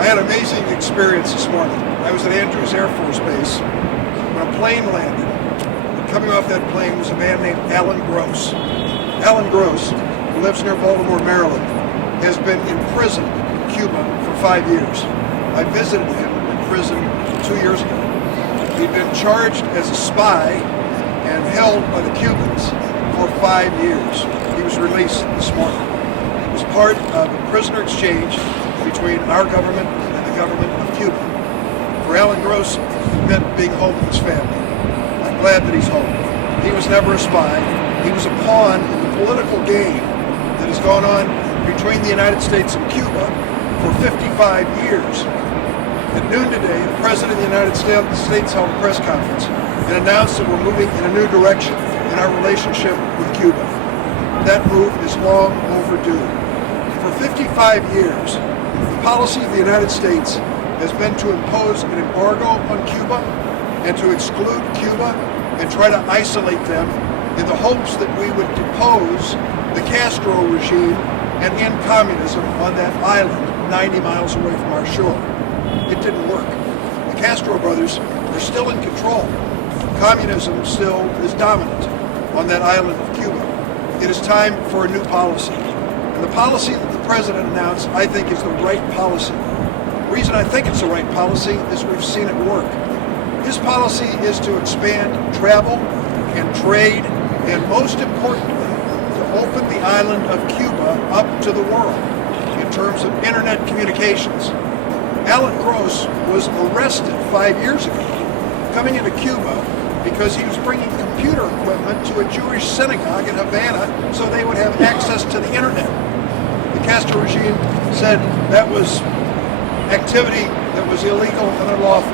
I had an amazing experience this morning. I was at Andrews Air Force Base when a plane landed. And coming off that plane was a man named Alan Gross. Alan Gross, who lives near Baltimore, Maryland, has been in prison in Cuba for 5 years. I visited him in prison 2 years ago. He'd been charged as a spy and held by the Cubans for 5 years. He was released this morning. It was part of a prisoner exchange between our government and the government of Cuba. For Alan Gross, it meant being home with his family. I'm glad that he's home. He was never a spy. He was a pawn in the political game that has gone on between the United States and Cuba for 55 years. At noon today, the President of the United States held a press conference and announced that we're moving in a new direction in our relationship with Cuba. That move is long overdue. For 55 years, the policy of the United States has been to impose an embargo on Cuba and to exclude Cuba and try to isolate them in the hopes that we would depose the Castro regime and end communism on that island 90 miles away from our shore. It didn't work. The Castro brothers are still in control. Communism still is dominant on that island of Cuba. It is time for a new policy. And the policy that the President announced, I think, is the right policy. The reason I think it's the right policy is we've seen it work. His policy is to expand travel and trade, and most importantly, to open the island of Cuba up to the world in terms of internet communications. Alan Gross was arrested 5 years ago coming into Cuba because he was bringing computer equipment to a Jewish synagogue in Havana so they would have access to the internet. The Castro regime said that was activity that was illegal and unlawful.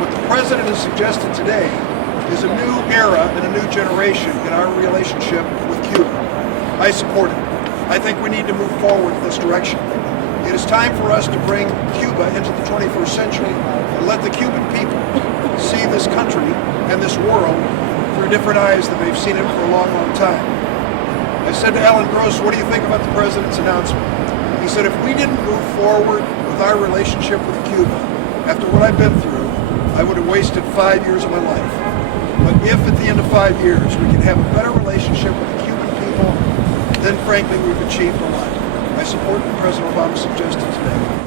What the President has suggested today is a new era and a new generation in our relationship with Cuba. I support it. I think we need to move forward in this direction. It is time for us to bring Cuba into the 21st century and let the Cuban people see this country and this world through different eyes than they've seen it for a long, long time. I said to Alan Gross, what do you think about the President's announcement? He said, if we didn't move forward with our relationship with Cuba, after what I've been through, I would have wasted 5 years of my life. But if at the end of 5 years we can have a better relationship with the Cuban people, then frankly we've achieved a lot. I support what President Obama suggested today.